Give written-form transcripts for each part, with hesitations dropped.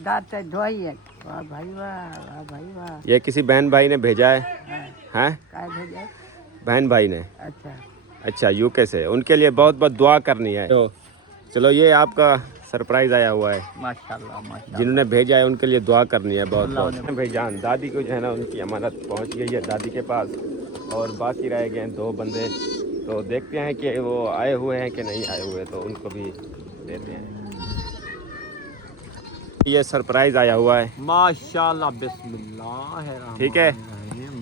दांत धोई है। वाह भाई वाह, वाह भाई वाह। ये किसी बहन भाई ने भेजा है। हैं? क्या भेजा? बहन भाई ने। अच्छा अच्छा, यूके से। उनके लिए बहुत बहुत दुआ करनी है। तो चलो, ये आपका सरप्राइज आया हुआ है। माशाल्लाह माशाल्लाह। जिन्होंने भेजा है उनके लिए दुआ करनी है बहुत बहुत। भाईजान दादी को जो है ना, उनकी अमानत पहुंच गई है दादी के पास, और बाकी रह गए हैं 2 बंदे। तो देखते हैं कि वो आए हुए हैं कि नहीं आए हुए, तो उनको भी देते हैं। ये सरप्राइज आया हुआ है माशाल्लाह, बिस्मिल्लाह। ठीक है,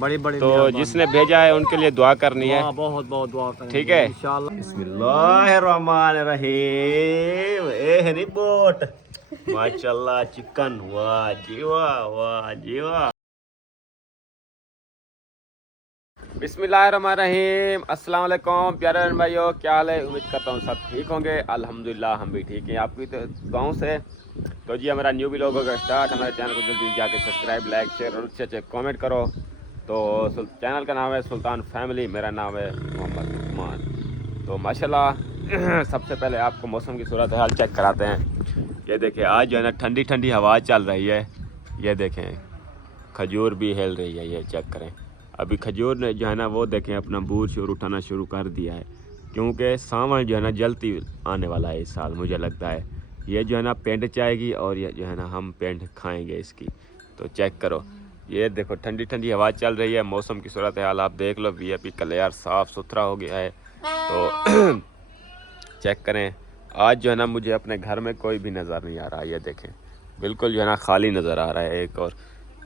बड़ी बड़ी तो जिसने भेजा है उनके लिए दुआ करनी है। बहुत बहुत दुआ करें। ठीक है, इंशाल्लाह। बिस्मिल्लाहिर्रहमानिर्रहीम। ए नहीं बोट, माशाल्लाह चिकन। वाह जी वाह, वाह जी वाह। बिस्मिल्लाहिर्रहमानिर्रहीम। अस्सलाम वालेकुम प्यारे भाइयों, क्या हाल है? उम्मीद करता हूँ सब ठीक होंगे। अल्हम्दुलिल्लाह हम भी ठीक हैं आपकी दुआओं से। तो जी, हमारा न्यू व्लॉग होगा स्टार्ट। हमारे चैनल को जल्दी जाके सब्सक्राइब, लाइक, शेयर और अच्छे अच्छे कमेंट करो। तो चैनल का नाम है सुल्तान फैमिली, मेरा नाम है मोहम्मद उस्मान। तो माशाल्लाह सबसे पहले आपको मौसम की सूरत हाल चेक कराते हैं। ये देखें, आज जो है ना ठंडी ठंडी हवा चल रही है। ये देखें, खजूर भी हिल रही है। ये चेक करें, अभी खजूर ने जो है ना वो देखें अपना बूर शोर उठाना शुरू कर दिया है, क्योंकि सावन जो है ना जल्दी आने वाला है इस साल। मुझे लगता है ये जो है ना पेंट चाहेगी, और ये जो है ना हम पेंट खाएंगे इसकी। तो चेक करो, ये देखो ठंडी ठंडी हवा चल रही है। मौसम की सूरत हाल आप देख लो। वीआईपी क्लियर साफ़ सुथरा हो गया है। तो चेक करें, आज जो है ना मुझे अपने घर में कोई भी नज़र नहीं आ रहा। ये देखें, बिल्कुल जो है ना खाली नज़र आ रहा है एक, और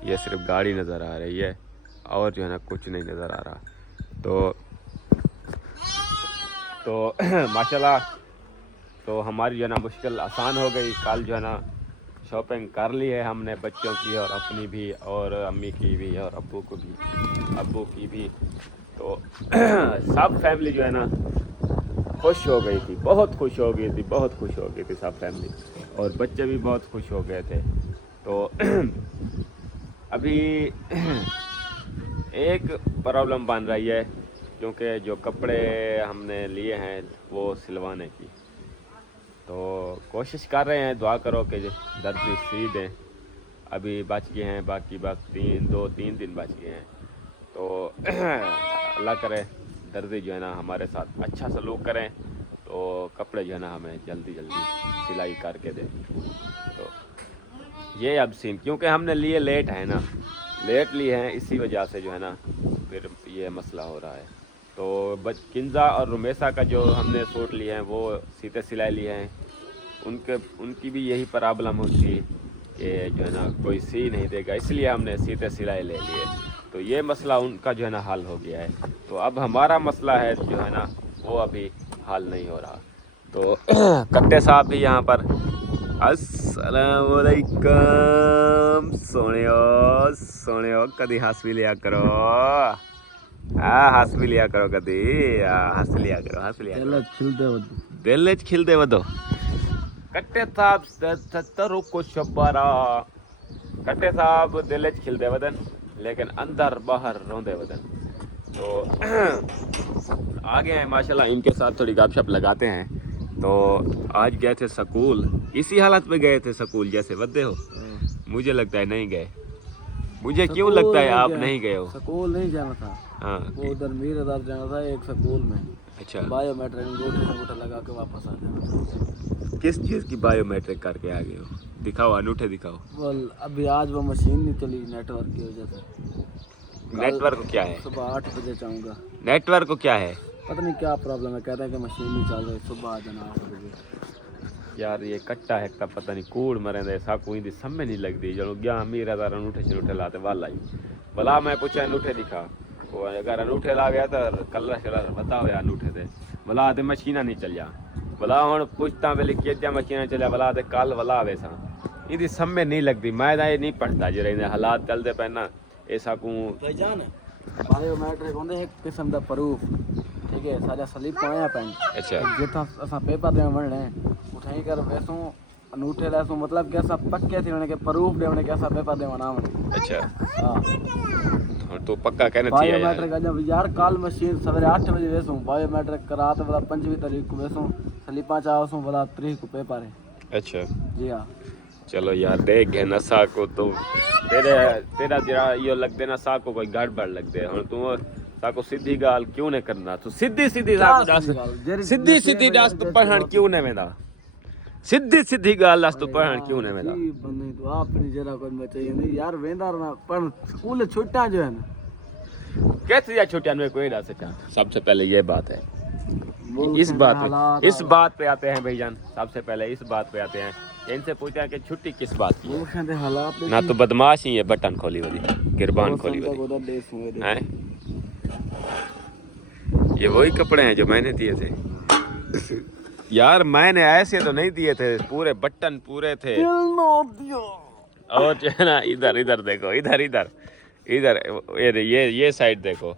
ये सिर्फ गाड़ी नज़र आ रही है, और जो है ना कुछ नहीं नज़र आ रहा। तो माशाल्लाह, तो हमारी जो है ना मुश्किल आसान हो गई। कल जो है ना शॉपिंग कर ली है हमने, बच्चों की और अपनी भी, और अम्मी की भी, और अब्बू की भी। तो सब फैमिली जो है ना खुश हो गई थी, बहुत खुश हो गई थी, बहुत खुश हो गई थी सब फैमिली, और बच्चे भी बहुत खुश हो गए थे। तो अभी एक प्रॉब्लम बन रही है, क्योंकि जो कपड़े हमने लिए हैं वो सिलवाने की, तो कोशिश कर रहे हैं। दुआ करो कि दर्जी सी दें। अभी बच गए हैं बाकी 2-3 दिन बच गए हैं। तो अल्लाह करे दर्जी जो है ना हमारे साथ अच्छा सलूक करें, तो कपड़े जो है ना हमें जल्दी जल्दी सिलाई करके दें। तो ये अब सीन, क्योंकि हमने लिए लेट है ना, लेट लिए हैं, इसी वजह से जो है ना फिर ये मसला हो रहा है। तो किंजा और रुमेसा का जो हमने सूट लिए हैं वो सीते सिलाई लिए हैं। उनकी भी यही प्रॉब्लम होती कि जो है ना कोई सी नहीं देगा, इसलिए हमने सीते सिलाई ले लिए। तो ये मसला उनका जो है ना हल हो गया है। तो अब हमारा मसला है जो है ना वो अभी हल नहीं हो रहा। तो कट्टे साहब भी यहाँ पर, अस्सलाम वालेकुम सोनियो, कदी हंस भी लिया करो। हंस भी लिया करो कदी, हंस लिया करो। दिल खिलते वदो कट्टे साहब रुको शब्बारा। कट्टे साहब दिल खिलते वदन, लेकिन अंदर बाहर रोंदे वदन। तो आगे हैं माशाल्लाह, इनके साथ थोड़ी गपशप लगाते हैं। तो आज गए थे स्कूल, इसी हालत में गए थे स्कूल जैसे वदे हो। मुझे लगता है नहीं गए। मुझे क्यों लगता है आप नहीं गए हो? स्कूल नहीं जाना था। हाँ, वो उधर मीरदार जाना था एक स्कूल में। अच्छा, बायोमेट्रिक अंगूठा लगा के वापस आ जाना। किस चीज़ की बायोमेट्रिक करके आ गए हो? दिखाओ, अनूठे दिखाओ। बोल, अभी आज वो मशीन नहीं चली नेटवर्क की वजह से। नेटवर्क क्या है? सुबह 8 बजे जाऊँगा। नेटवर्क क्या है? पता नहीं क्या प्रॉब्लम है, कहते हैं कि मशीन नहीं चल रही, सुबह आ जाना 8 बजे। यार ये कट्टा है का पता नहीं कूड़ मरे दे साकू इंदी समय नहीं लगती। जनो गया मीरा दार अनूठे शनूठे लाते वाला ही भला मैं पूछा अनूठे दिखा, वो अगर अनूठे ला गया तो कलर शलर बताओ यार अनूठे दे भला आते मशीना नहीं चलिया। भला हूँ पूछता पहले कि मशीना चलिया, भला आते कल भला आवे सा इंदी समय नहीं लगती। मैं ये नहीं पढ़ता जो रही हालात चलते पे ना ये साकू। बायोमेट्रिक होंगे एक किस्म का प्रूफ, ठीक है, सारा स्लिप आया पैन। अच्छा, जितना असा पेपर दे वणने उठाई कर वैसो अनूठे लेसो, मतलब कि असा पक्के थी वने के प्रूफ दे वने के असा पेपर दे वना वने। अच्छा, हां तो पक्का कहना चाहिए बायोमेट्रिक अजा यार कल मशीन सवेरे 8 बजे वैसो बायोमेट्रिक करात वाला 25 तारीख को वैसो स्लिपा चावसो वाला 3 को पेपर है। अच्छा जी हां, चलो यार देख गए ना साको तो तेरा जरा यो लग देना साको कोई गड़बड़ लग दे और तू साको सीधी गाल क्यों ने करना तू सीधी सीधी सीधी सीधी दस तू पढ़न क्यों ने वेंदा सीधी सीधी गाल दस तू पढ़न क्यों ने वेंदा बने तो अपनी जरा कोई बचाई नहीं यार वेंदा ना पर स्कूल छुट्टियां जो है ना कैसे या छुट्टियां में कोई ना सचा सबसे पहले ये बात है इस बात पे आते हैं भाईजान सबसे पहले इस बात पे आते हैं इनसे पूछा कि छुट्टी किस बात की है ना तो बदमाश ही है बटन खोली वाली गिरबान खोली वाली हैं ये वही कपड़े हैं जो मैंने दिए थे यार मैंने ऐसे तो नहीं दिए थे पूरे बटन पूरे थे और जो है ना इधर इधर देखो इधर इधर इधर ये साइड देखो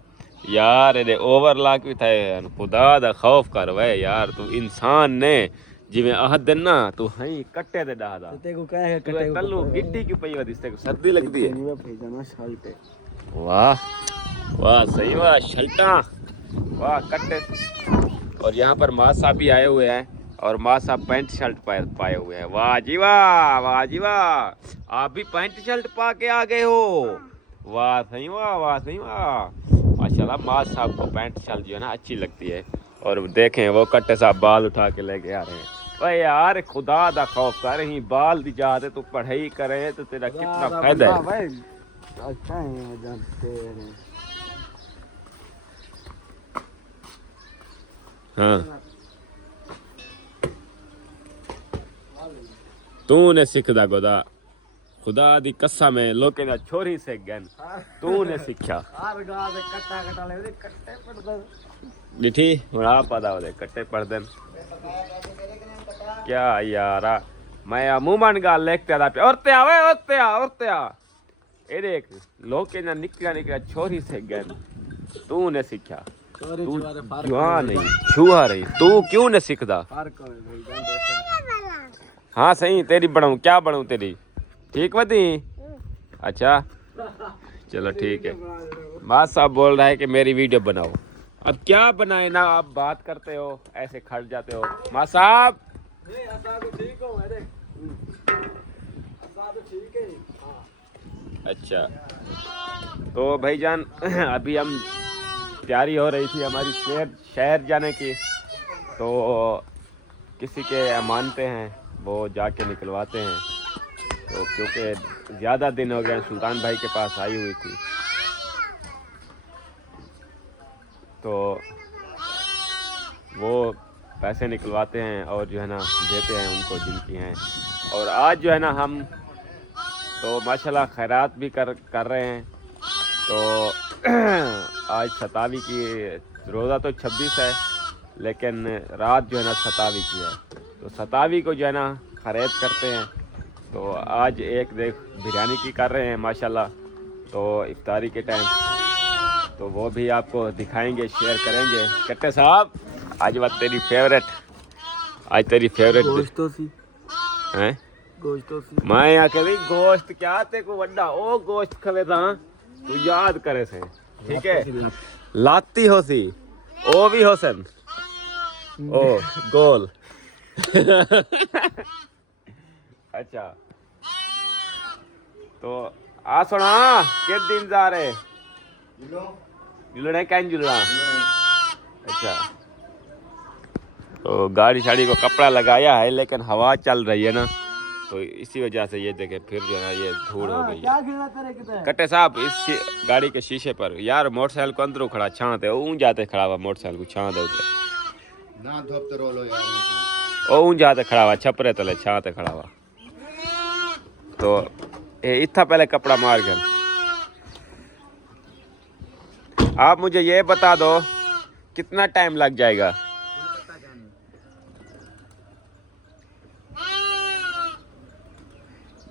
यार ये ओवरलॉक भी था खुदा दा खौफ कर वे यार तू इंसान ने जिवें आह दिन ना तू हई कट्टे दे डादा ते को कहे कट्टे को तल्लू गिट्टी क्यों पई वदी को सर्दी लगदी है नहीं भेजना शर्ट वाह वाह सही वाह शल्टा वाह कट्टे और यहाँ पर माँ साहब भी आए हुए हैं और माँ साहब पैंट शर्ट पाए हुए हैं वाह जी वाह आप भी पैंट शर्ट पा के आ गए हो वाह सही वाह माशाल्लाह माँ साहब को पैंट शर्ट जो है ना अच्छी लगती है और देखें वो कट्टे साहब बाल उठा के लेके आ रहे हैं भाई यार खुदा दा खौफ कर ही बाल दी जाते तो पढ़ाई करे तो तेरा कितना फायदा है भाई अच्छा है जानते हैं हाँ तूने सीखदा खुदा दी कसम है लोके दा छोरी से गन तूने सीखा हर गा दे कट्टा ले कट्टे पड़दा डिठी बड़ा पता होदे कट्टे पड़दन क्या यारा मैं अमूमन गाल लेखते दा औरते आ ए देख लोके ना निकला छोरी से गन तूने सीखा तू जुआ नहीं छुआ रही तू क्यों न सीखदा हाँ सही तेरी बनाऊं क्या बनाऊं तेरी ठीक बती अच्छा चलो ठीक है माँ साहब बोल रहा है कि मेरी वीडियो बनाओ अब क्या बनाए ना आप बात करते हो ऐसे खड़ जाते हो माँ साहब अच्छा तो भाईजान अभी हम तैयारी हो रही थी हमारी शहर जाने की तो किसी के मानते हैं वो जाके निकलवाते हैं तो क्योंकि ज़्यादा दिन हो गए सुल्तान भाई के पास आई हुई थी तो वो पैसे निकलवाते हैं और जो है ना देते हैं उनको जिनकी हैं और आज जो है ना हम तो माशाल्लाह खैरात भी कर रहे हैं तो आज 27 की रोज़ा तो 26 है लेकिन रात जो है ना 27 की है तो 27 को जो है ना खरीद करते हैं तो आज एक देख बिरयानी की कर रहे हैं माशाल्लाह तो इफ्तारी के टाइम तो वो भी आपको दिखाएंगे शेयर करेंगे कट्टे साहब आज बात तेरी फेवरेट गोश्तो सी हैं गोश्तो सी मैं यहाँ कभी गोश्त क्या ते को वड्डा ओ गोश्त खवे था तू याद करे से ठीक है लाती हो सी ओ भी होसन ओ गोल अच्छा तो आ सुना किस दिन जा रहे जुलना कहीं जुलना अच्छा तो गाड़ी शाड़ी को कपड़ा लगाया है लेकिन हवा चल रही है ना तो इसी वजह से ये देखे फिर जो है ये धूल हो गई है कट्टे साहब इस गाड़ी के शीशे पर यार मोटरसाइकिल को अंदरों खड़ा छांते ऊं जाते खड़ा हुआ मोटरसाइकिल को छां दे ना धोपते रोलो यार ओ ऊं जाते खड़ा हुआ छपरे तले छांते खड़ा हुआ तो इतना पहले कपड़ा मार गया आप मुझे ये बता दो कितना टाइम लग जाएगा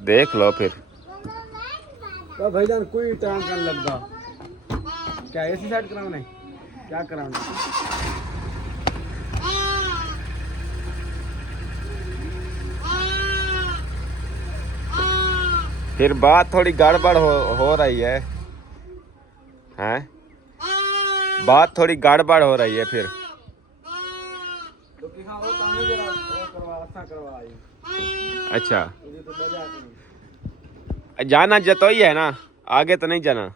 देख लो फिर तो भाईजान कोई टाइम कर लगता क्या एसी सेट कराने क्या कराने फिर बात थोड़ी गड़बड़ हो रही है हैं बात थोड़ी गड़बड़ हो रही है फिर तो कि हाँ वो काम नहीं करा वो करवा अच्छा करवा अच्छा जाना जतोई है ना, आगे तो नहीं जाना।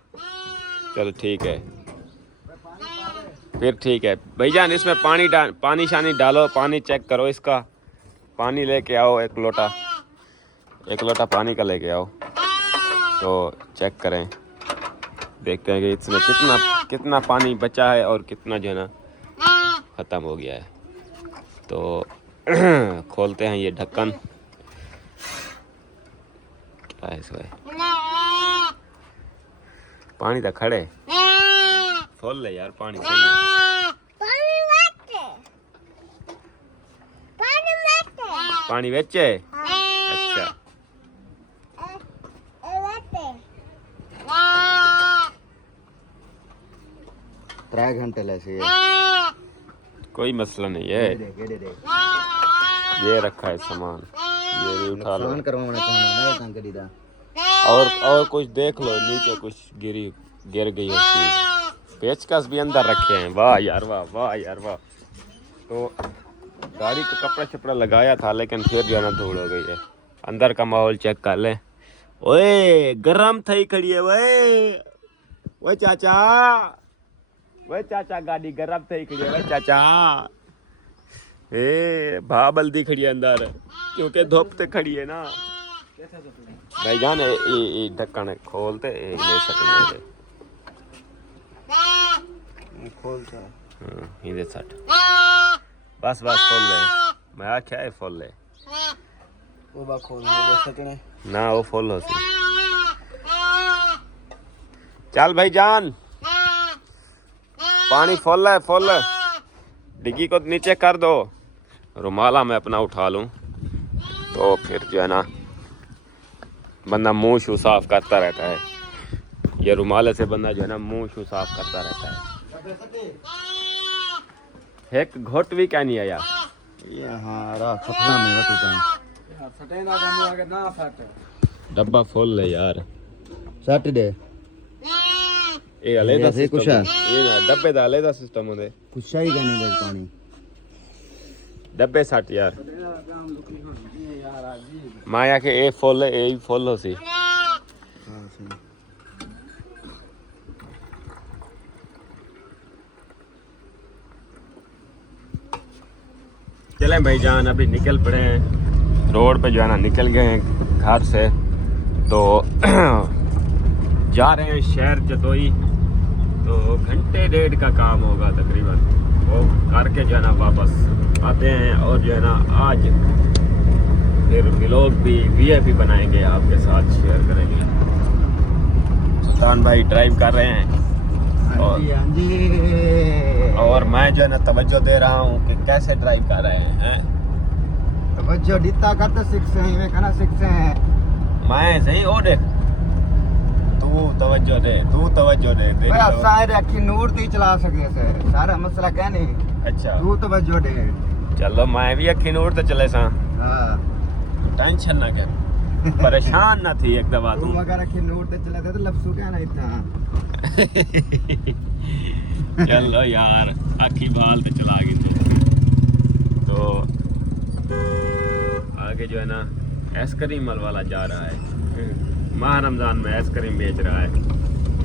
चलो ठीक है, फिर ठीक है भाईजान। इसमें पानी शानी डालो, पानी चेक करो इसका। पानी लेके आओ, एक लोटा पानी का लेके आओ, तो चेक करें, देखते हैं कि इसमें कितना पानी बचा है और कितना जो है ना ख़त्म हो गया है। तो खोलते हैं ये ढक्कन। क्या है इसमें? पानी तो खड़े, खोल ले यार, पानी सही है। पानी बेचे? अच्छा, 3 घंटे लैसे कोई मसला नहीं है। ये रखा है सामान, ये भी उठा लो। और कुछ देख लो, नीचे कुछ गिर गई हो चीज। पेचकस भी अंदर रखे हैं। वाह यार वाह, वाह यार वाह। तो गाड़ी को कपड़ा छपड़ा लगाया था, लेकिन फिर जो है ना धूल हो गई है। अंदर का माहौल चेक कर ले। ओए गरम थई खड़ी है वो चाचा गाड़ी गरम थई खड़ी है वो चाचा। बल्दी खड़ी है अंदर, क्योंकि धूप से खड़ी है ना। भाईजान ये ढक्कन खोलते ले सकते खोलता इधर सट। बस खोल ले, मैं आख्या है खोल ले। वो खोल सकने ना वो फुल हो सी। चल भाईजान, पानी फुल डिग्गी को नीचे कर दो। रुमाला मैं अपना उठा लूं, तो फिर जो है ना बंदा मुंह शू साफ करता रहता है। ये रुमाले से बंदा जो है ना मुंह शू साफ करता रहता है। एक घोट भी क्या नहीं आया डब्बा फुल ले यार। सैटरडे ये अलग सिस्टम है, ये डब्बे दा अलग सिस्टम होंदे। कुछ ही नहीं बच पानी डब्बे सट यार। माया के ए फुल है, ए फुल हो सी। चलें भाईजान, अभी निकल पड़े हैं रोड पे, जो है ना निकल गए हैं घर से। तो जा रहे हैं शहर जतोई। तो घंटे डेढ़ का काम होगा तकरीबन, वो करके जो है ना वापस आते हैं। और जो है ना आज फिर व्लॉग भी वीआईपी बनाएंगे, आपके साथ शेयर करेंगे। सुल्तान भाई ड्राइव कर रहे हैं और मैं जो है ना तवज्जो दे रहा हूँ कि कैसे ड्राइव कर रहे हैं। तवज्जो दिता करते सीखते हैं, मैं कहना सीखते हैं। मैं सही ओ देख, तू तवज्जो दे भाई आप सारे अखी नूर ती चला सकते से, सारा मसला क्या नहीं। अच्छा तू तवज्जो दे। चलो मैं भी अखी नूर तो चले सा, हां टेंशन ना कर, परेशान ना थी एक दफा तू अगर अखी नूर ते चले थे तो लफ्सू क्या नहीं था। चलो यार आखी बाल तो चला गई। तो आगे जो है ना आइसक्रीम वाला जा रहा है, माह रमजान में आइसक्रीम बेच रहा है।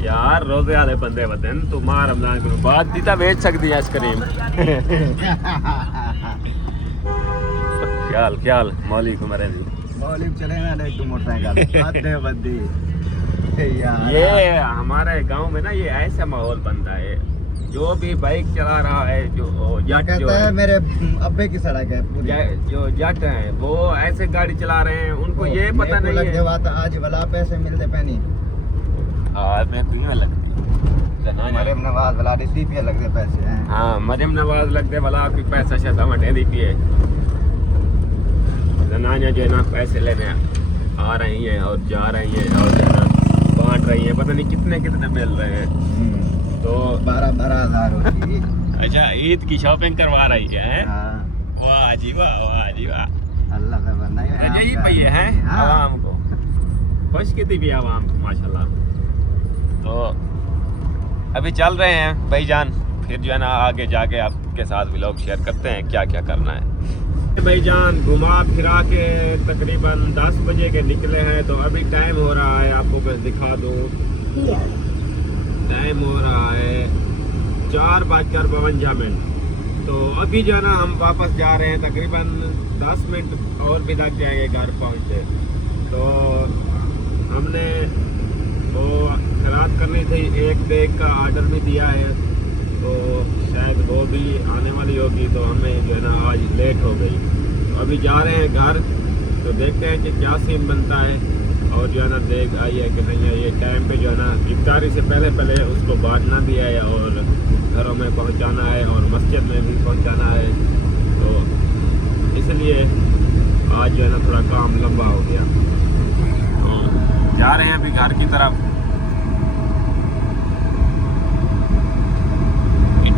यार रोजे वाले बंदे बदन, तू माह रमजान के बाद दीता बेच सकती है आइसक्रीम। ख्याल मौली को मरे मौली चले ना ले तू मोटरसाइकिल आते बंदी यार। ये हमारे गांव में ना ये ऐसा माहौल बनता है, जो भी बाइक चला रहा है, जो जट जो है, मेरे अब्बे की सड़क है पूरी, जो जट है वो ऐसे गाड़ी चला रहे हैं, उनको ये पता नहीं है। आज वाला पैसे मिलते पैनी मैं क्यों लग मरियम नवाज वाला दी पे लगते पैसे हैं। हाँ मरियम नवाज लगते वाला आपकी पैसा शैसा मटे दी पिए। जनानियाँ जो है ना पैसे लेने आ रही हैं और जा रही हैं और जो है ना बांट रही हैं, पता नहीं कितने मिल रहे हैं। तो 12,000 होगी। अच्छा ईद की शॉपिंग करवा रही है। हाँ। वाह जी वाह, वाह जी वाह। अल्लाह का बंदा है। यही पहिए हैं आवाम को, खुश की भी आवाम को माशाल्लाह। तो अभी चल रहे हैं भाईजान, फिर जो है ना आगे जाके आपके साथ व्लॉग शेयर करते हैं क्या क्या करना है। भाईजान घुमा फिरा के तकरीबन 10 बजे के निकले हैं, तो अभी टाइम हो रहा है, आपको बस दिखा दूँ, टाइम हो रहा है 4:52। तो अभी जो है ना हम वापस जा रहे हैं, तकरीबन 10 मिनट और भी लग जाएंगे घर पहुंचते। तो हमने वो खैरात करनी थी, एक बैग का ऑर्डर भी दिया है, तो शायद वो भी आने वाली होगी, तो हमें जो है ना आज लेट हो गई। तो अभी जा रहे हैं घर, तो देखते हैं कि क्या सीन बनता है, और जो है ना देख आई है कि नहीं है। ये टाइम पे जो है ना इफ्तारी से पहले पहले उसको बांटना भी है, और घरों में पहुंचाना है, और मस्जिद में भी पहुंचाना है, तो इसलिए आज जो है ना थोड़ा काम लंबा हो गया। तो जा रहे हैं अभी घर की तरफ।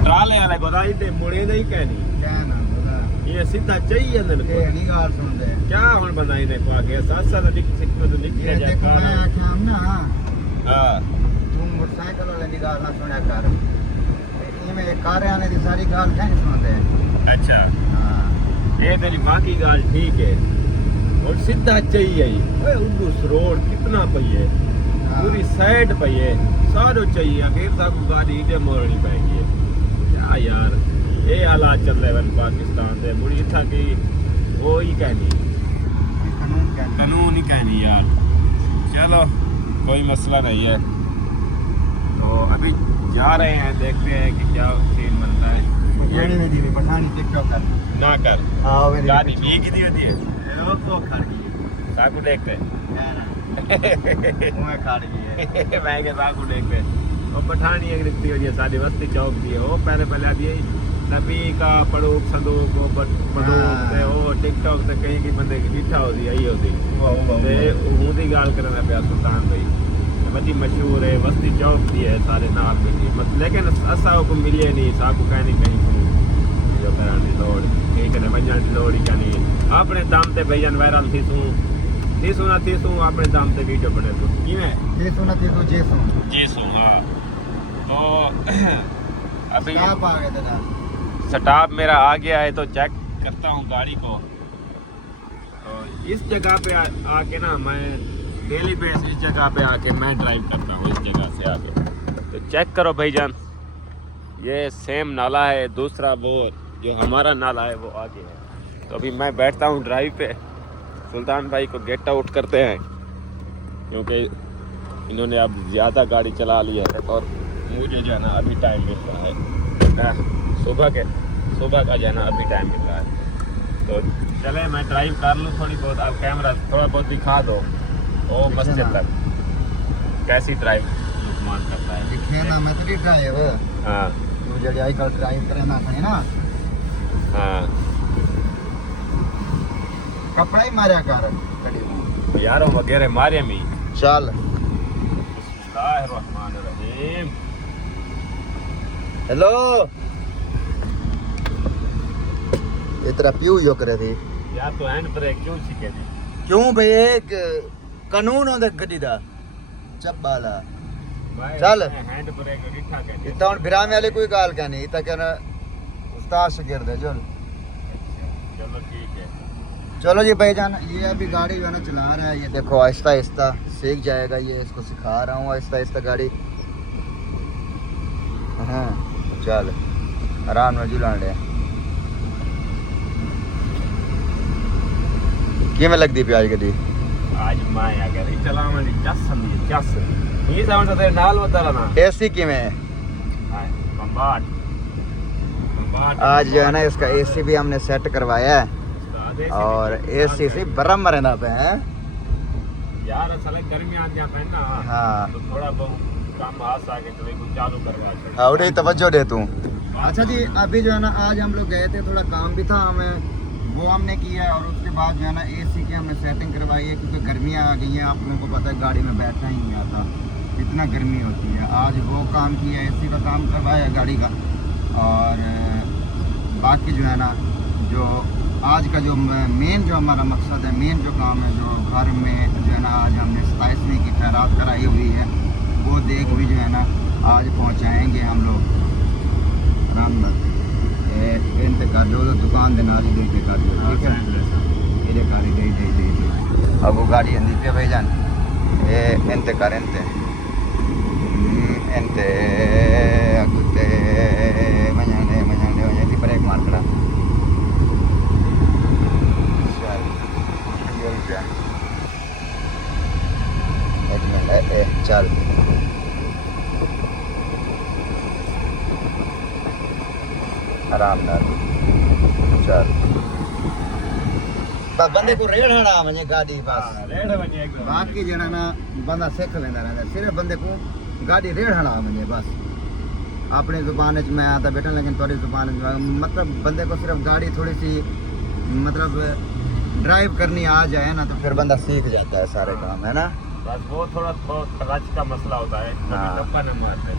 ट्राले वाले गोदाई ते मुड़े नहीं कहनी ये सीधा चाहिए अंदर को ये नहीं गाल सुन दे क्या हुन बनाई ने पाके साथ साथ दिख सिक्को तो निकल ये जाए देखो कार। मैं आख्याम ना हां तुम मोटरसाइकिल वाले की गाल ना सुना कर, ये में कार आने की सारी गाल क्या नहीं सुनते। अच्छा हां ये तेरी मां की गाल ठीक है, और सीधा चाहिए ओए उस रोड कितना पहिए पूरी साइड पहिए सारो चाहिए, अगर सब गाड़ी इधर मोड़नी पड़ेगी। क्या यार ये हालात चल रहे हैं पाकिस्तान से, मुड़ी था कि वो ही कहनी कानून ही कहनी यार। चलो कोई मसला नहीं है, तो अभी जा रहे हैं, देखते हैं कि क्या सीन बनता है। ये नहीं दी पठानी टिकटॉक कर ना कर हां मेरी गाड़ी भी की दी होती है वो तो खड़ गई साकू देखते हैं मैं खड़ गई मैं के साकू देखते हैं। वो पठानी एक दिखती हो जी साडी बस्ती चौक दी है, वो पहले पहले आती है नबी का पड़ूक संदूक वो पड़ूक ते वो टिकटॉक ते कहीं की बंदे बैठा होती आई होती ते ओदी गाल करना पिया सुल्तान भाई बड़ी मशहूर है, बस्ती चौक दी है सारे नाल में, लेकिन असा को मिले नहीं साकू कहनी कहीं जो करानी लोड़ कहीं कने वजन लोड़ ही कनी अपने दाम ते भैया वायरल थी तू अपने दाम ते वीडियो बने तो किवें ये सुना थी तो जी सो। हां तो अभी आप आ गए थे स्टाफ मेरा आ गया है, तो चेक करता हूँ गाड़ी को। तो इस जगह पे आके ना मैं डेली बेस इस जगह पे आके मैं ड्राइव करता हूँ, इस जगह से आके। तो चेक करो भाईजान, ये सेम नाला है, दूसरा वो जो हमारा नाला है वो आगे है। तो अभी मैं बैठता हूँ ड्राइव पे, सुल्तान भाई को गेट आउट करते हैं, क्योंकि इन्होंने अब ज़्यादा गाड़ी चला ली है, और मुझे जो है ना अभी टाइम मिल रहा है, सुबह का जो है ना अभी टाइम मिल रहा है। तो चले मैं ड्राइव कर लूँ थोड़ी बहुत, आप कैमरा थोड़ा बहुत दिखा दो ओ मस्जिद तक कैसी ड्राइव लुकमान करता है। दिखे ना मैं तो ड्राइव हाँ तू जड़ी आई कल ड्राइव करे ना खणी ना हाँ कपड़ा ही मारा कर यारों वगैरह मारे मी चल बिस्मिल्लाहिर्रहमानिर्रहीम। हेलो ये तेरा प्यू यो करे थी यार तो हैंड ब्रेक क्यों सीखे थे? क्यों भाई एक कानून होंदा गड्डी दा चब्बाला चल हैंड ब्रेक रिठा कहते इतना हुन भिरा में वाले कोई गाल कहनी इतना कहना उस्ताद शागिर्द है चल चलो ठीक है। चलो जी भाईजान, ये अभी गाड़ी जो है ना चला रहा है, ये देखो आहिस्ता आहिस्ता सीख जाएगा, ये इसको सिखा रहा हूँ आहिस्ता आहिस्ता गाड़ी। हाँ चल आराम में जुलान रहे किमें लगती प्याज गड्डी आज मैं आ गया चला मैं चस ये साउंड तो तेरे नाल बता रहा ना एसी किमें कंबाट आज जो है ना इसका एसी भी हमने सेट करवाया है, और एसी से बरम रहना पे है यार असल गर्मी आ गया है ना। हाँ तो थोड़ा बहुत काम हाथ आके तो एक चालू करवा छोड़। हाँ उड़े तवज्जो दे तू। अच्छा जी अभी जो है ना आज हम लोग गए थे, थोड़ा काम भी था हमें, वो हमने किया, और उसके बाद जो है ना एसी की हमने सेटिंग करवाई है, क्योंकि गर्मियाँ आ गई हैं, आप लोगों को पता है गाड़ी में बैठना ही नहीं आता, इतना गर्मी होती है। आज वो काम किया, एसी का काम करवाया गाड़ी का, और बाकी जो है ना जो आज का जो मेन जो हमारा मकसद है, मेन जो काम है, जो घर में जो है ना आज हमने 27वीं की खैरात कराई हुई है, वो देख भी जो है ना आज पहुंचाएंगे हम लोग रामगढ़। इनते कर दो तो दुकान दे नाल ही इनते कर दो ठीक है ये गाड़ी दे अब वो गाड़ी अंदी पे भाईजान ये इनते कर इनते अगुते मजाने ब्रेक मार खड़ा एक मिनट चल आराम नाल चल बस बंदे को रेड़ हड़ा वने गाड़ी बस रेड़ वने एकदम बाकी जना ना बंदा सीख लेंदा रहंदा सिर्फ बंदे को गाड़ी रेड़ हड़ा वने बस अपनी जुबान में मैं आता बैठा लेकिन थोड़ी जुबान में मतलब बंदे को सिर्फ गाड़ी थोड़ी सी मतलब ड्राइव करनी आ जाए ना तो फिर बंदा सीख जाता है सारे काम है ना बस वो थोड़ा बहुत क्लच का मसला होता है हाँ। धक्का न मारते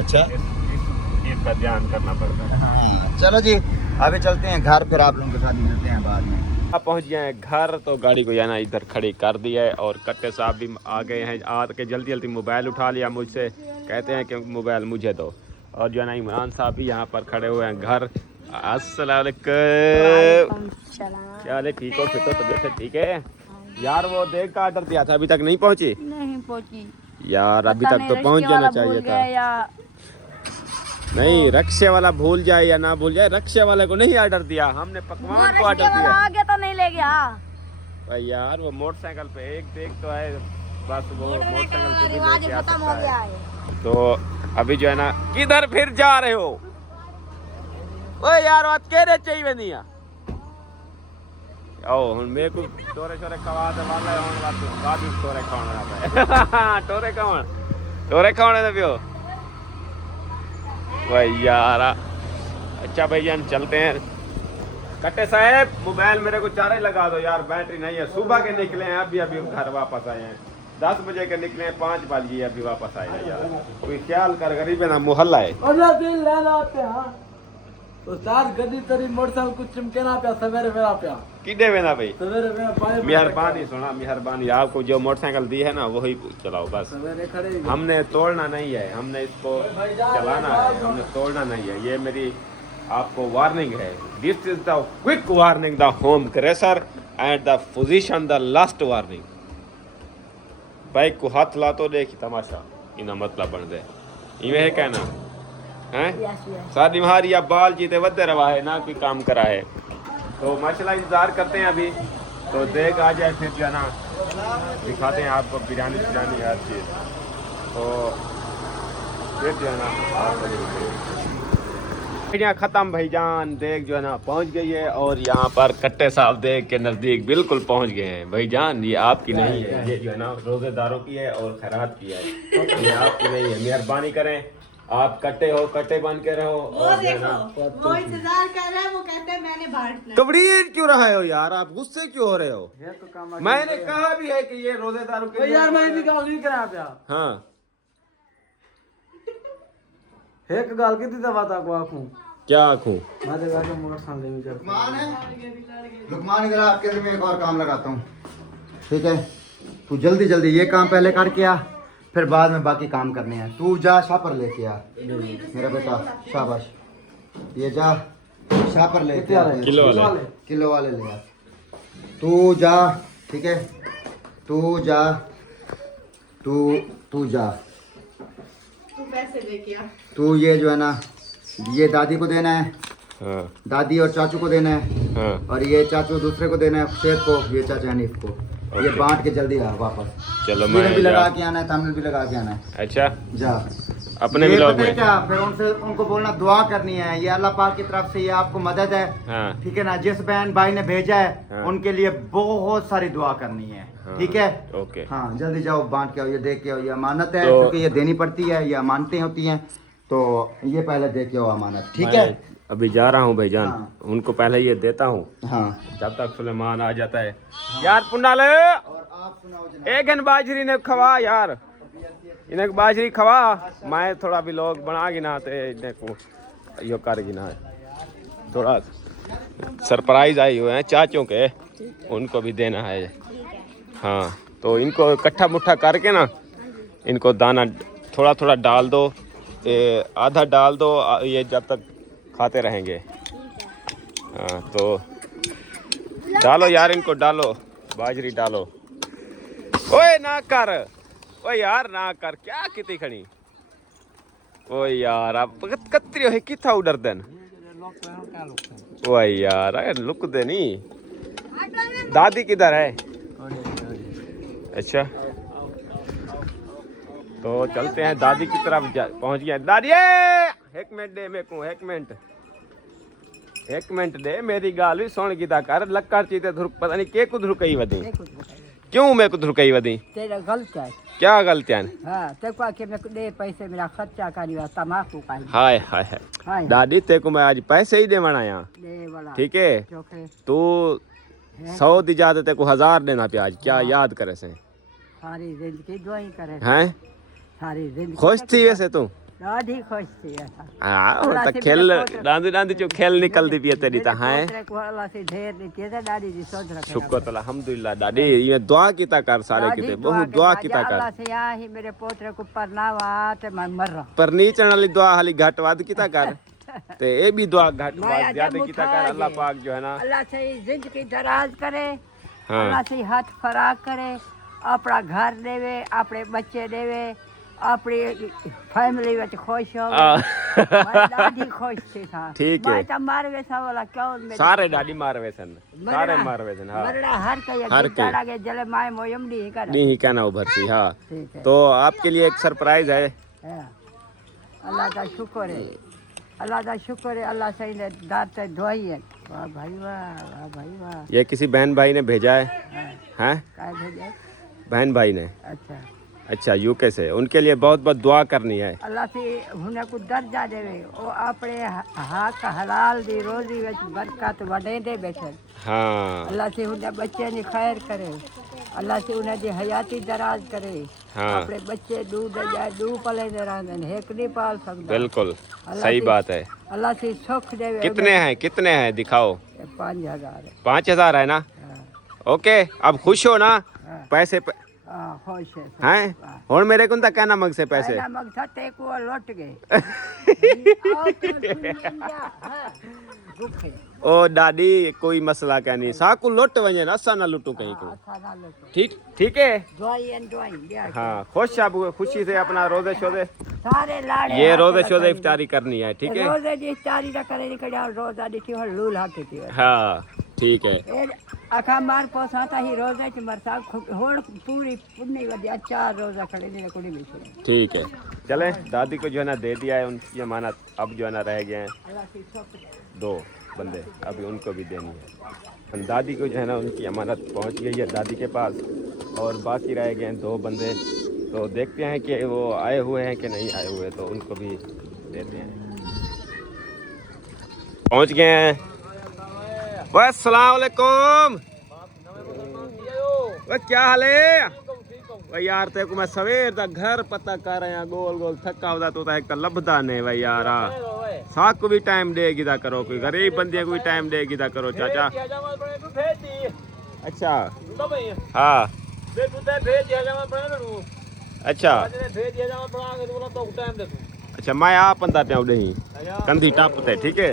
अच्छा इस चीज का ध्यान करना पड़ता है। हाँ चलो जी अभी चलते हैं घर फिर आप लोगों के साथ मिलते हैं बाद में आप पहुंच गए हैं घर तो गाड़ी को यहाँ इधर खड़ी कर दी है और कट्टे साहब भी आ गए हैं आके जल्दी जल्दी मोबाइल उठा लिया मुझसे कहते हैं कि मोबाइल मुझे दो और जो है ना इमरान साहब भी यहाँ पर खड़े हुए हैं घर अस्सलाम वालेकुम क्या हाल है ठीक हो फिर तो तबीयत ठीक है यार वो देख का ऑर्डर दिया था अभी तक नहीं पहुंची नहीं पहुंची यार अभी तक तो पहुंच जाना चाहिए था या नहीं रक्शे वाला भूल जाए या ना भूल जाए रक्शे वाले को नहीं ऑर्डर दिया हमने पकवान को ऑर्डर दिया आ गया तो नहीं ले गया भाई यार वो मोटरसाइकिल पे एक देख तो है बस वो मोटरसाइकिल पे भी लेके आ सकता है तो अभी जो है ना किधर फिर जा रहे हो ओए यार बात कह रहे चाहिए नहीं ओ हुन मेरे को टोरे छोरे खवा दे वाला है हुन बात भी टोरे खाना है टोरे खाने दे पियो भाई यार अच्छा भाईजान चलते हैं कट्टे साहब मोबाइल मेरे को चारे लगा दो यार बैटरी नहीं है सुबह के निकले हैं अभी अभी घर वापस आए हैं 10 बजे के निकले हैं 5 बजे अभी वापस आए हैं यार कोई ख्याल कर गरीब है ना मोहल्ला है तो चार गड्डी तेरी मोटरसाइकिल कुछ चिमके ना पे सवेरे मेरा पे किडे में ना भाई सवेरे मेरा पाए मेहरबानी सुना मेहरबानी आपको जो मोटरसाइकिल दी है ना वही चलाओ बस सवेरे खड़े हमने तोड़ना नहीं है हमने इसको चलाना है हमने तोड़ना नहीं है ये मेरी आपको वार्निंग है this is the quick warning the home crusher and the position the last warning bike को हाथ ला तो देखी तमाशा इना मतलब बन दे इवे है कहना हैं सारी महारी या बाल जीते वधे रवा है ना कोई काम करा है तो माशाल्लाह इंतजार करते हैं अभी तो देख आ जाए फिर जो है ना दिखाते हैं आपको बिरयानी हर चीज़ तो फिर जो है ना आपको ख़त्म भाईजान देख जो है ना पहुंच गई है और यहाँ पर कट्टे साहब देख के नज़दीक बिल्कुल पहुंच गए हैं भाईजान ये आपकी नहीं है ये जो है ना रोज़ेदारों की है और खैरात की है ये आपकी नहीं है मेहरबानी करें आप कट्टे हो कट्टे बन के रहो और वो इंतजार कर रहा है वो कहते हैं मैंने बांटना कबड़ी क्यों रहे हो यार आप गुस्से क्यों हो रहे हो ये तो काम मैंने कहा भी है कि ये रोजेदारों के लिए यार मैं इनकी गल नहीं करा पे हाँ एक गल की थी दवा तक आखूं क्या आखूं मैं तो गाड़ी मोटरसाइकिल नहीं करता लुकमान इधर आपके लिए मैं एक और काम लगाता हूँ ठीक है तू जल्दी जल्दी ये काम पहले करके आ फिर बाद में बाकी काम करने हैं तू जा शापर लेके आ मेरा बेटा शाबाश ये जा शापर लेके आ किलो वाले ले आ तू जा ठीक है तू जा तू जा तू पैसे लेके आ तू ये जो है ना ये दादी को देना है हाँ, दादी और चाचू को देना है हाँ, और ये चाचू दूसरे को देना है शेख को ये चाचा हनीफ को ये बांट के जल्दी आ वापस चलो मैं भी जा- लगा के आना है तामिल भी लगा के आना है अच्छा जा अपने ये ब्लॉग पता है में क्या फिर उनसे उनको बोलना दुआ करनी है ये अल्लाह पाक की तरफ से ये आपको मदद है हाँ ठीक है ना जिस बहन भाई ने भेजा है हाँ। उनके लिए बहुत सारी दुआ करनी है हाँ, ठीक है ओके हाँ जल्दी जाओ बांट के आओ ये देख के आओ ये अमानत है तो- क्योंकि ये देनी पड़ती है ये अमानतें होती हैं तो ये पहले दे के आओ अमानत ठीक है मैं अभी जा रहा हूँ भाईजान हाँ। उनको पहले ये देता हूँ हाँ जब तक सुलेमान आ जाता है यार पुंडाले और आप सुनाओ जनाब एक गन बाजरी ने खवा यार इन्हें बाजरी खवा मैं थोड़ा भी लोग बना गिना ते इन्हें को यो कर गिना थोड़ा सरप्राइज आए हुए हैं चाचों के उनको भी देना है हाँ तो इनको इकट्ठा मुट्ठा करके ना इनको दाना थोड़ा थोड़ा डाल दो आधा डाल दो ये जब तक खाते रहेंगे हाँ तो डालो यार, इनको डालो, बाजरी डालो। ओए ना कर, ओए यार ना कर, क्या कितनी खड़ी। ओए यार आप कतरी हो किथा उडर देन। ओए यार अगर लुक दे नहीं। दादी किधर है? अच्छा तो चलते हैं दादी की तरफ, पहुंच गए। दादी एक मिनट दे मेरे को, एक मिनट दे, मेरी गाल भी सुन कीता कर। लक्कर चीते पता नहीं के को धुरकई वदी, क्यों मैं को धुरकई वदी? तेरा गलत है। क्या गलतियां? हाँ ते को आके मैं दे पैसे मेरा खर्चा करियो तमाकू का। हाय हाय हाय दादी ते को मैं आज पैसे ही देवण आया, दे वाला ठीक है? तू 100 दी जाते ते को 1000 देना पे आज, क्या याद करे से? सारी जिंदगी दुआई करे हैं? सारी जिंदगी खुश थी वैसे तू? दादी खुश थी ऐसा। हाँ और तक खेल डांदी डांदी जो खेल निकलती पिए तेरी ता है। अल्लाह से ढेर दी के दादी जी सोच रखे। शुक्र तो अल्हम्दुलिल्लाह दादी, ये दुआ कीता कर सारे किते, बहुत दुआ कीता कर। अल्लाह से यही मेरे पोतरे को परनावा ते मैं मर रहा। पर नीचन वाली दुआ हाली घट वाद कीता कर। ते ये भी दुआ घट वाद ज्यादा कीता कर। अल्लाह पाक जो है ना अल्लाह से जिंदगी दराज करे, हाँ। अल्लाह से हाथ फराक करे, अपना घर देवे, अपने बच्चे देवे, अपनी फैमिली में खुश हो। मैं दादी खुश थी था। ठीक है। मैं तो मारवे सा वाला क्यों सारे दादी मारवे सन, सारे मारवे सन। हाँ मरना हर कहीं हर गिट्टा लगे जले माय मोयम नहीं कर। नहीं कहना उभरती। हाँ ठीक है। तो आपके लिए एक सरप्राइज है। अल्लाह का शुक्र है, अल्लाह का शुक्र है। अल्लाह से ने दात से धोई है। वाह भाई वाह, वाह भाई वाह। ये किसी बहन भाई ने भेजा है। हैं? काय भेजे? बहन भाई ने। अच्छा अच्छा यूके से, उनके लिए बहुत बहुत दुआ करनी है। अल्लाह से हुने को दर्जा देवे, वो अपने हक हलाल दी रोजी विच बरकत वडे दे बैठे। हाँ अल्लाह से उन्हें बच्चे ने खैर करे, अल्लाह से उन्हें दी हयाती दराज करे। हाँ अपने बच्चे दूध दे जाए, दू पले दे रहन, एक नहीं पाल सकता। बिल्कुल सही बात है। अल्लाह से सुख देवे। कितने हैं दिखाओ? 5000 5000 है ना? ओके अब खुश हो ना? पैसे खुश है हैं? और मेरे को तो कहना मग से पैसे मग ते को लौट गए। ओ दादी कोई मसला क्या नहीं, साकू लुट वजे ना, असा ना लुटू कहीं को। ठीक है। हाँ खुश अब खुशी से अपना रोजे शोजे सारे लाड़े ये रोजे शोजे इफ्तारी करनी है। ठीक है रोजे की इफ्तारी ना करे निकल रोजा दी थी लूल हाथी थी। हाँ ठीक है। अखा मार पोसाता ही रोजे च मरसा होड़ पूरी पुन्नी वदी चार रोजा खड़े ने कुड़ी में। ठीक है चले, दादी को जो है ना दे दिया है उनकी अमानत। अब जो है ना रह गए हैं 2 बंदे, अभी उनको भी देनी है। दादी को जो है ना उनकी अमानत पहुंच गई है दादी के पास, और बाकी रह गए हैं 2 बंदे। तो देखते हैं कि वो आए हुए हैं कि नहीं आए हुए, तो उनको भी देते हैं। पहुंच गए हैं। अस्सलाम वालेकुम। क्या हाल है? भाई यार तेरे को मैं सवेर तक घर पता कर रहा गोल गोल थका होता तो एक लभदा नहीं भाई यार। साक को भी टाइम देगी दा करो, कोई गरीब बंदे को भी टाइम देगी दा करो चाचा। अच्छा हाँ अच्छा मैं आप बंदा पे नहीं कंधी टप ते। ठीक है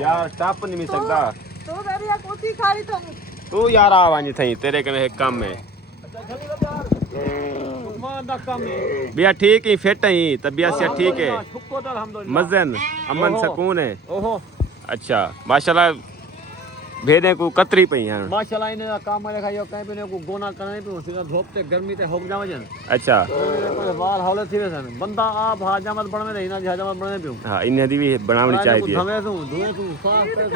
यार टप नहीं मिल सकता तू यार आवाज थी तेरे कने एक काम है बिया। ठीक ही फिट ही तबियत से ठीक है, मजन अमन सुकून है। अच्छा माशाल्लाह भेदे को कतरी पई हैं माशाल्लाह इने काम में रखा यो कहीं पे को गोना करने पे सीधा धूप ते गर्मी ते होग जावजन। अच्छा कोई बाल हौले थी वसन बंदा आप हाजमत बनने नहीं ना हाजमत बनने पियो। हां इन्हें दी भी बनावनी चाहिए धमे तू धुए तू साफ कर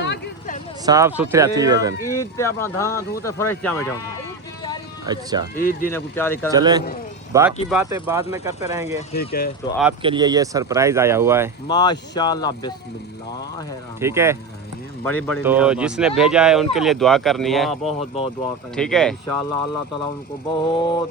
साफ सुथरा थी वसन। ईद ते अपना धान धू ते फ्रेश जावे जाओ। अच्छा ईद दिन को तैयारी कर। चले बाकी बातें बाद में करते रहेंगे। ठीक है तो आपके लिए ये सरप्राइज आया हुआ है माशाल्लाह बिस्मिल्लाह। ठीक है बड़ी बड़ी तो जिसने भेजा है उनके लिए दुआ करनी है। बहुत बहुत दुआ करेंगे ठीक है इंशाल्लाह अल्लाह ताला उनको बहुत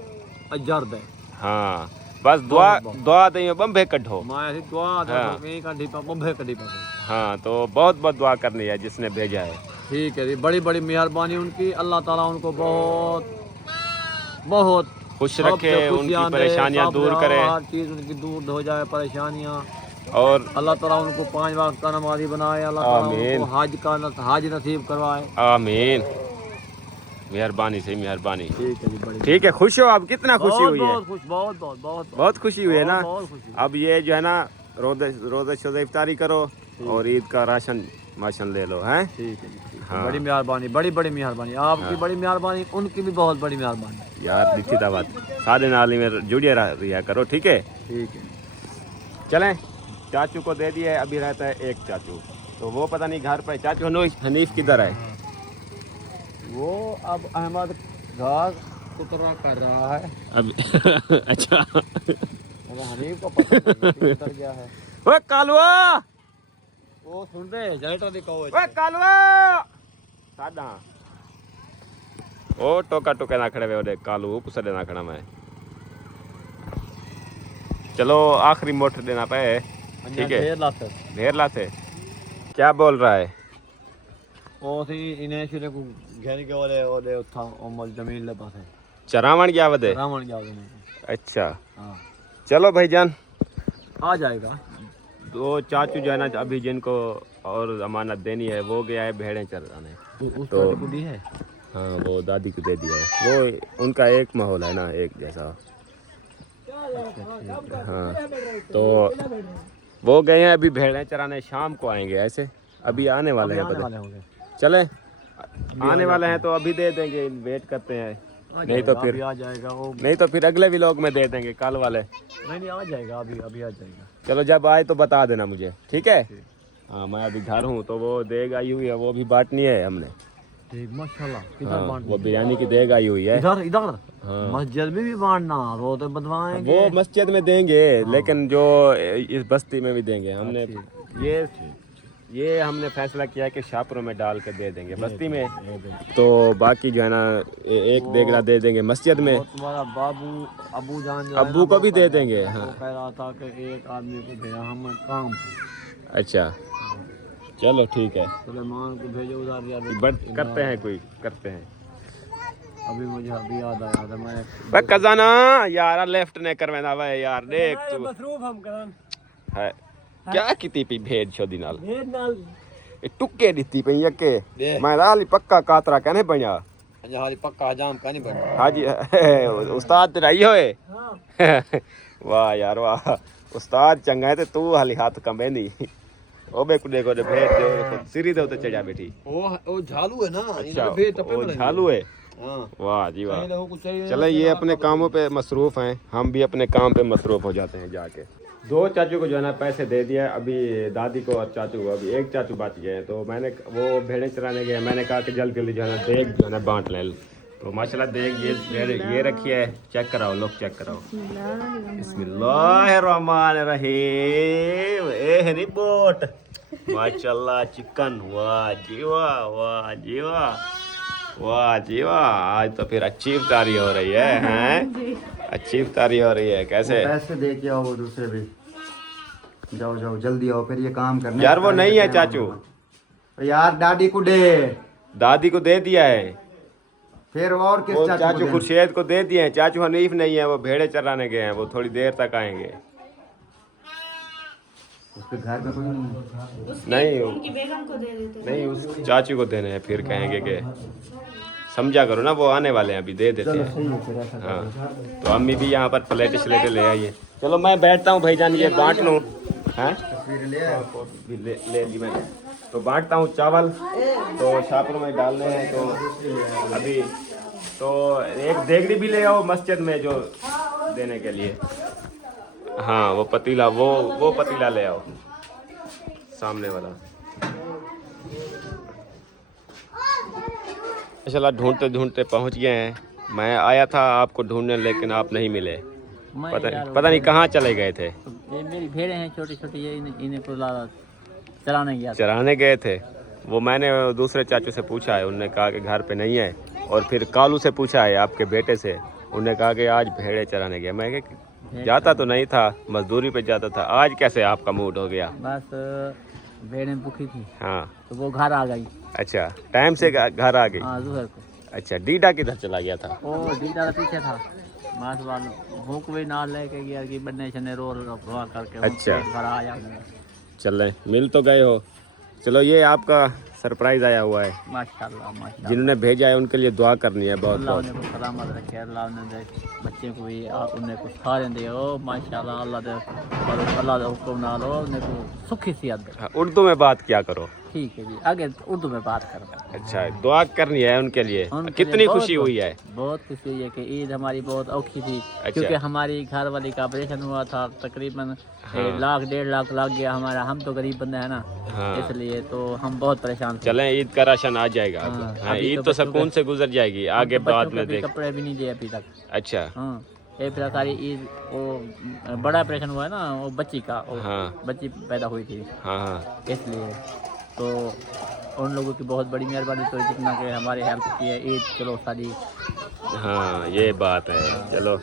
अजर दे। हाँ बस दुआ दे बम्बे कढ़ो मैं दुआ दे कहीं कढ़ी पर बम्बे कढ़ी पर। हाँ तो बहुत बहुत दुआ करनी है जिसने भेजा है। ठीक है जी बड़ी बड़ी मेहरबानी उनकी, अल्लाह ताला उनको बहुत बहुत खुश रखे, उनकी परेशानियां दूर करे, हर चीज़ उनकी दूर हो जाए परेशानियां, और अल्लाह ताला उनको 5 वक्त का नमाज़ी बनाए, अल्लाह ताला आमीन। उनको हज नसीब करवाए। आमीन। मेहरबानी से मेहरबानी। ठीक है जी, बड़ी ठीक है, खुश हो आप? कितना खुशी हुई है? बहुत खुश, बहुत बहुत बहुत बहुत खुशी हुई है ना? बहुत खुशी। अब ये जो है ना रोज़े शोज़े इफ्तारी करो और ईद का राशन माशन ले लो, हैं? ठीक है जी, ठीक है। हाँ। बड़ी मेहरबानी, बड़ी बड़ी मेहरबानी आपकी, बड़ी मेहरबानी उनकी भी बहुत बड़ी मेहरबानी। यार दिखी था बात, सारे नाली में जुड़े रहा करो, ठीक है? ठीक है। चलें, चाचू को दे दिए, अभी रहता है एक चाचू, तो वो पता नहीं घर पर। चाचू हनीफ किधर है? वो अब अहमद घास कुतरा कर रहा है। अब अच्छा। अब हनीफ को पता नहीं उतर गया है। ओए कालवा, वो सुन दे जाइटा दिखाओ। ओए कालवा सादा ओ टोका टोके ना खड़े वे ओडे कालू कुसडे ना खड़ा मैं। चलो आखिरी मोटर देना पे, ठीक है? ढेर लाते क्या बोल रहा है? ਉਹ ਸੀ ਇਨੇ ਸ਼ੁਰੇ ਕੋ ਘਰ ਕੇ ਉਹਦੇ ਉੱਥਾਂ ਉਹ ਮਲ ਜ਼ਮੀਨ ਲੈ ਪਾਸੇ चरावण क्या बदे? रावण जाओगे नहीं। अच्छा हाँ चलो भाईजान, आ जाएगा। दो चाचू जो है ना अभी जिनको और अमानत देनी है वो गया है भेड़ें चराने। उस तो को दी है। हाँ वो दादी को दे दिया है, वो उनका एक माहौल है ना, एक जैसा। हाँ तो वो गए हैं अभी भेड़ें चराने, शाम को आएंगे ऐसे, अभी आने वाले हैं पता। होंगे चले आने वाले हैं तो अभी दे देंगे, वेट करते हैं, नहीं तो फिर आ जाएगा वो। नहीं तो फिर अगले व्लॉग में दे देंगे कल वाले। नहीं आ जाएगा, अभी अभी आ जाएगा। चलो जब आए तो बता देना मुझे, ठीक है? हाँ मैं अभी घर हूँ तो वो देग आई हुई है, वो भी बांटनी है हमने। ठीक माशाल्लाह। किधर हाँ, बांटना? वो बिरयानी की देग आई हुई है। इधर इधर हाँ। मस्जिद में भी बांटना, वो तो बंधवाएंगे। वो मस्जिद में देंगे, लेकिन जो इस बस्ती में भी देंगे हमने। ये हमने फैसला किया कि शाहपुरों में डाल के दे देंगे बस्ती में, तो बाकी जो है ना एक देगड़ा दे देंगे मस्जिद में। और तुम्हारा बाबू अबू जान जो है अब्बू ना, को वो भी दे कह- देंगे। वो हाँ कह रहा था कि एक आदमी को भेजा हम काम पे। अच्छा चलो ठीक है, सुलेमान को भेजो उधर यार। बट करते हैं कोई करते हैं। अभी मुझे अभी याद आया था मैं। वह खजाना यार लेफ्ट ने करवाना वा यार, देख तू मसरूफ हम करन है क्या किती पी भेड़ छोदी नाल भेड़ नाल ए टुक्के दित्ती पई यके मैं हाली पक्का कातरा कहने पया। हाली पक्का हजाम का नहीं बना। हाजी उस्ताद तेरा ही होए। वाह यार वाह, उस्ताद चंगा है ते तू हाली हाथ कंबेंदी। ओ बे कुडे को भेड़ जो सिरी दे उते चढ़ा बैठी। वो झालू है ना। अच्छा वो झालू है। हां वाह जी वाह। चलो चलो ये अपने कामों पे मसरूफ हैं, हम भी अपने काम पे मसरूफ हो जाते हैं जाके। दो चाचू को जो है ना पैसे दे दिया, अभी दादी को और चाचू को, अभी एक चाचू बच गए। तो मैंने वो भेड़ें चराने गए, मैंने कहा कि जल्दी जल्दी जो है ना देग जो है ना बांट लें। तो माशाल्लाह देग ये रखी है, चेक कराओ लोग, चेक कराओ। बिस्मिल्लाहिर्रहमानिर्रहीम। ए है नी बोट माशाल्लाह चिकन। वाह जी वाह, वाह जी वाह, वाह जी वाह। आज तो फिर अच्छी इफ्तारी हो रही है, हैं? अच्छी इफ्तारी हो रही है। कैसे पैसे दे के आओ वो दूसरे भी। जाओ जाओ जल्दी आओ, फिर ये काम करना। यार वो नहीं है चाचू, यार दादी को दे। दादी को दे दिया है, फिर और किस वो चाचू चाचू को खुर्शीद को दे दिए हैं। चाचू हनीफ नहीं है, वो भेड़े चराने गए हैं, वो थोड़ी देर तक आएंगे। उसके घर में कोई नहीं। नहीं उनकी बेगम को दे देते। नहीं उस चाचू को देने हैं, फिर कहेंगे कि समझा करो ना, वो आने वाले हैं, अभी दे देते हैं। सही है फिर ऐसा करो। हाँ तो अम्मी भी यहाँ पर प्लेटें श्लेटें ले आइए। चलो मैं बैठता हूँ भाईजान, ये बांट लूँ। हैं फिर ले भी ले ली मैंने, तो बांटता हूँ। चावल तो शाहपुर में डालने हैं, तो अभी तो एक देगड़ी भी ले आओ मस्जिद में जो देने के लिए। हाँ वो पतीला, वो पतीला ले आओ सामने वाला। माशाल्लाह ढूंढते ढूंढते पहुंच गए हैं। मैं आया था आपको ढूंढने, लेकिन आप नहीं मिले। पता नहीं कहाँ चले गए थे। ये मेरी भेड़ें हैं छोटी छोटी, ये इन्हें को चलाने गया। चराने गए थे वो, मैंने दूसरे चाचू से पूछा है, उन्होंने कहा कि घर पे नहीं है। और फिर कालू से पूछा है आपके बेटे से, उन्होंने कहा कि आज भेड़े चराने गया। मैं जाता तो नहीं था, मजदूरी पे जाता था, आज कैसे आपका मूड हो गया? बस भेड़ें भूखी थी हाँ तो वो घर आ गई। अच्छा टाइम से घर आ गई। हाँ जुहर को। अच्छा डीडा किधर चला गया था? वो डीडा पीछे था। मास वाल भूख भी ना लेके गया कि बनने छने रोल रवा करके अच्छा। पेट भरा आया चलें, मिल तो गए हो। चलो ये आपका सरप्राइज आया हुआ है, माशाल्लाह माशाल्लाह। जिन्होंने भेजा है उनके लिए दुआ करनी है बहुत अल्लाह बहुत। उन्हें को सलामत रखे, अल्लाह उन्हें दे बच्चे को भी उन्हें को सारे दे ओ माशाल्लाह। अल्लाह दे और अल्लाह दे हुक्म ना लो उन्हें को सुखी सेहत दे। हाँ, उर्दू में बात क्या करो। ठीक है जी, आगे उर्दू में बात करेंगे। अच्छा, दुआ करनी है उनके लिए। उनके कितनी लिए बहुत- खुशी हुई है। बहुत खुशी हुई है कि ईद हमारी बहुत औखी थी, अच्छा। क्योंकि हमारी घर वाली का ऑपरेशन हुआ था, तकरीबन हाँ। 1,00,000-1.5 लाख लग गया हमारा। हम तो गरीब बंदे हैं ना, हाँ। इसलिए तो हम बहुत परेशान थे। चलें, ईद का राशन आ जाएगा अब। हाँ, हाँ, अभी ईद तो तो बच्चों सुकून के- से गुजर जाएगी, आगे बच्चों बाद के में भी देख। कपड़े भी नहीं दिए अभी तक। अच्छा। हाँ, एक प्रकार ईद वो बड़ा ऑपरेशन हुआ है ना, वो बच्ची का वो हाँ। बच्ची पैदा हुई थी, हाँ हाँ, इसलिए तो उन लोगों की बहुत बड़ी मेहरबानी तो जितना कि हमारी हेल्प की है। ईद चलो सारी हाँ, ये बात है। चलो,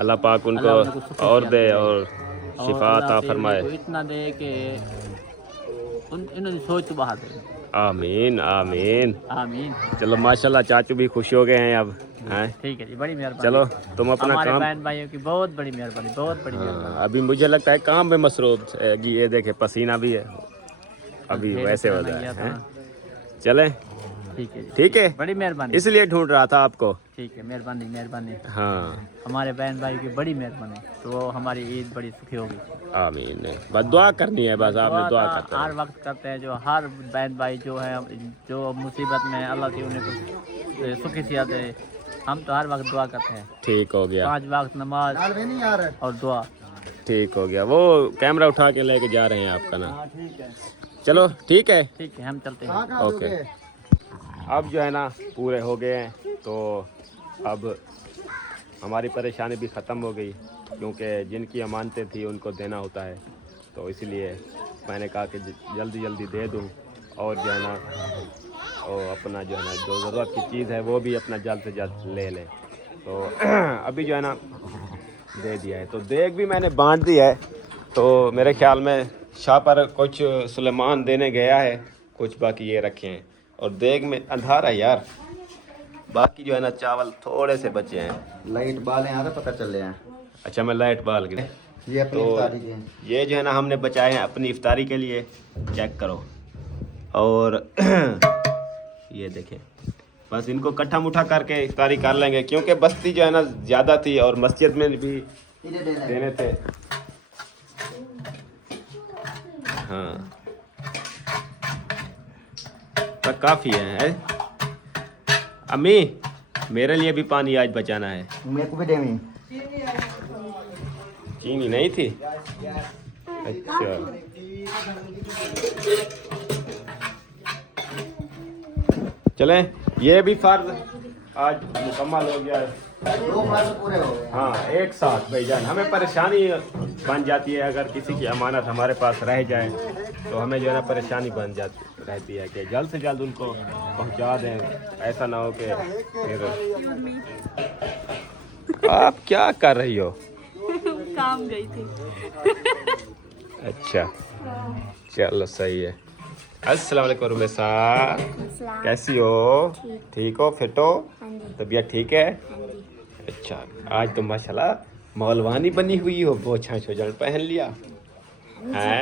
अल्लाह पाक अल्लाह उनको उनको सुखी और सेहत दे दे। और शिफा अल्लाह अता से फरमाए। इनको इतना दे कि इन्होंने सोच तो बाहर दे। आमीन आमीन। आमीन। चलो माशाल्लाह, चाचू भी खुश हो गए हैं अब। हैं? ठीक है जी, बड़ी मेहरबानी। चलो, तुम अपना हमारे काम। बहन भाइयों की बहुत बड़ी मेहरबानी, बहुत बड़ी मेहरबानी। हाँ, अभी मुझे लगता है काम में मसरूफ है जी। ये देखे पसीना भी है अभी ढेर वैसे हो सारा रहा गया है। था। चलें, ठीक है जी, ठीक है, बड़ी मेहरबानी। इसलिए ढूंढ रहा था आपको। ठीक है, मेहरबानी मेहरबानी। हाँ, हमारे बहन भाई की बड़ी मेहरबानी, तो हमारी ईद बड़ी सुखी होगी। आमीन। बस दुआ करनी है, बस आपने दुआ करते हर हैं। वक्त करते हैं, जो हर बहन भाई जो है जो मुसीबत में है, अल्लाह से उन्हें कुछ सुखी सेहत दे। हम तो हर वक्त दुआ करते हैं, ठीक हो गया, 5 वक्त नमाज लाल भी नहीं यार। और दुआ। ठीक हो गया। वो कैमरा उठा के लेके जा रहे हैं आपका ना। हाँ ठीक है, चलो ठीक है, ठीक है, हम चलते हैं। कहाँ कहाँ ओके। रुके? अब जो है ना पूरे हो गए हैं, तो अब हमारी परेशानी भी ख़त्म हो गई, क्योंकि जिनकी अमानतें थी उनको देना होता है। तो इसलिए मैंने कहा कि जल्दी जल्दी दे दूं, और जो है ना और अपना जो है ना जो ज़रूरत की चीज़ है वो भी अपना जल्द से जल्द ले लें। तो अभी जो है ना दे दिया है, तो देग भी मैंने बांट दी है। तो मेरे ख्याल में शाह पर कुछ सुलेमान देने गया है, कुछ बाकी ये रखे हैं। और देग में अंधारा है यार, बाकी जो है ना चावल थोड़े से बचे हैं। लाइट बालें आ रहे पता चल रहे हैं। अच्छा, मैं लाइट बाल गए। ये अपनी तो इफ्तारी के हैं। ये जो है ना हमने बचाए हैं अपनी इफ्तारी के लिए, चेक करो। और ये देखें, बस इनको कट्ठा मुठा करके इफ्तारी कर लेंगे, क्योंकि बस्ती जो है ना ज़्यादा थी और मस्जिद में भी इधर दे लें। देने थे। हाँ, तो काफ़ी है। अम्मी, मेरे लिए भी पानी आज बचाना है। मेरे को भी देनी। चीनी नहीं थी? अच्छा, चलें, ये भी फर्ज आज मुकम्मल हो गया है। 2 फर्ज पूरे हो गए। हाँ, एक साथ भाईजान। हमें परेशानी बन जाती है अगर किसी की अमानत हमारे पास रह जाए, तो हमें जो है ना परेशानी बन जाती रहती है कि जल्द से जल्द उनको पहुंचा दें। ऐसा ना हो कि फिर आप क्या कर रही हो? काम गई थी। अच्छा, चलो सही है। अस्सलाम वालेकुम रुमेसा, कैसी हो? ठीक हो, फिट हो, तबीयत ठीक है? अच्छा, आज तो माशाल्लाह मौलवानी बनी हुई हो, बोछा छोजन पहन लिया है।